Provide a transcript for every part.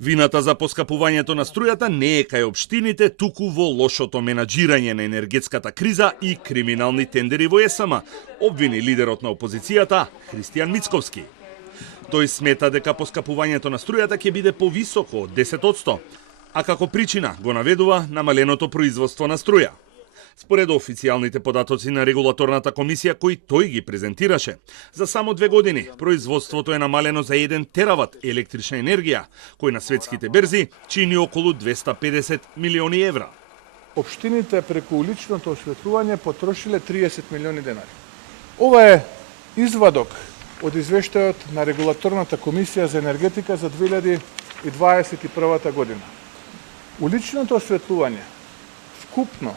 Вината за поскапувањето на струјата не е кај општините, туку во лошото менаџирање на енергетската криза и криминални тендери во ЕСМ, обвини лидерот на опозицијата Христијан Мицковски. Тој смета дека поскапувањето на струјата ќе биде повисоко од 10%, а како причина го наведува намаленото производство на струја. Според официјалните податоци на регулаторната комисија кои тој ги презентираше, за само 2 години производството е намалено за 1 терават електрична енергија, кој на светските берзи чини околу 250 милиони евра. Општините преку уличното осветлување потрошиле 30 милиони денари. Ова е извадок од извештајот на регулаторната комисија за енергетика за 2021 година. Уличното осветлување вкупно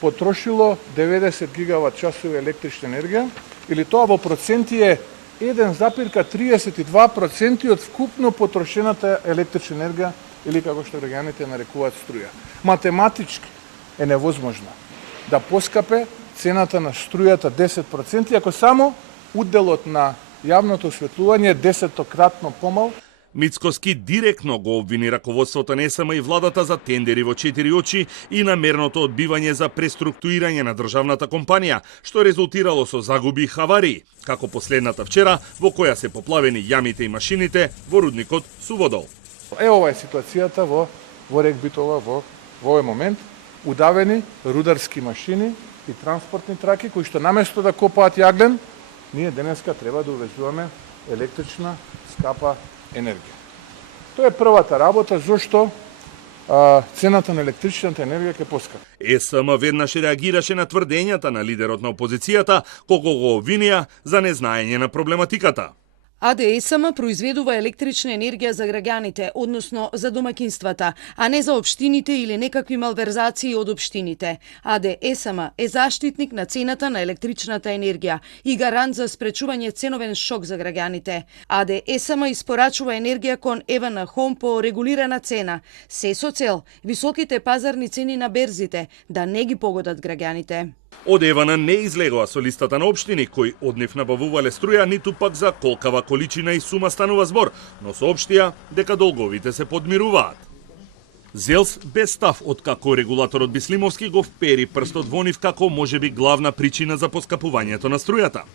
потрошило 90 гигават часови електрична енергија, или тоа во проценти е 1,32% од вкупно потрошената електрична енергија, или како што граѓаните нарекуваат струја. Математички е невозможно да поскапе цената на струјата 10%, ако само уделот на јавното осветлување е 10-кратно помал. Мицковски директно го обвини раководството на ЕСМ и владата за тендери во 4 очи и намерното одбивање за преструктурирање на државната компанија, што резултирало со загуби и хаварии, како последната вчера во која се поплавени јамите и машините во рудникот Суводол. Ова е ситуацијата во рек Битола во овој момент. Удавени рударски машини и транспортни траки кои што наместо да копаат јаглен, ние денеска треба да увезуваме електрична скапа енергија. Тоа е првата работа зашто цената на електричната енергија ќе поскапи. ЕСМ веднаш реагираше на тврдењата на лидерот на опозицијата, кога го обвинија за незнаење на проблематиката. АД ЕСМ произведува електрична енергија за граѓаните, односно за домакинствата, а не за општините или некакви малверзации од општините. АД ЕСМ е заштитник на цената на електричната енергија и гарант за спречување ценовен шок за граѓаните. АД ЕСМ испорачува енергија кон ЕВН Хом по регулирана цена, се со цел високите пазарни цени на берзите да не ги погодат граѓаните. Од ЕВН не излегува со листата на општини кои од нив набавувале струја, ниту пак за колкава количина и сума станува збор, но соопштија дека долговите се подмируваат. ЗЕЛС без став откако регулаторот Бислимовски го впери прстот во нив како можеби главна причина за поскапувањето на струјата.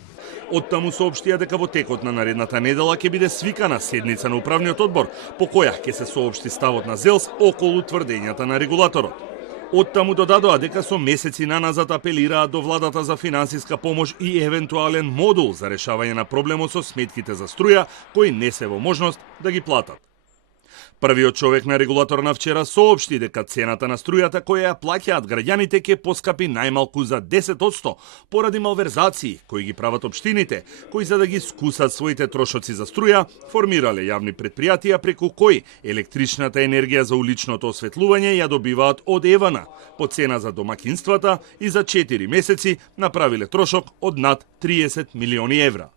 Оттаму соопштија дека во текот на наредната недела ќе биде свикана седница на управниот одбор, по која ќе се соопшти ставот на ЗЕЛС околу тврдењата на регулаторот. Оттаму додадоа дека со месеци наназад апелираат до владата за финансиска помош и евентуален модул за решавање на проблемот со сметките за струја кои не се во можност да ги платат. Првиот човек на регулаторна вчера соопшти дека цената на струјата која ја плаќаат граѓаните ќе поскапи најмалку за 10% поради малверзации кои ги прават општините, кои за да ги скусат своите трошоци за струја формирале јавни претпријатија преку кои електричната енергија за уличното осветлување ја добиваат од ЕВН по цена за домакинствата и за 4 месеци направиле трошок од над 30 милиони евра.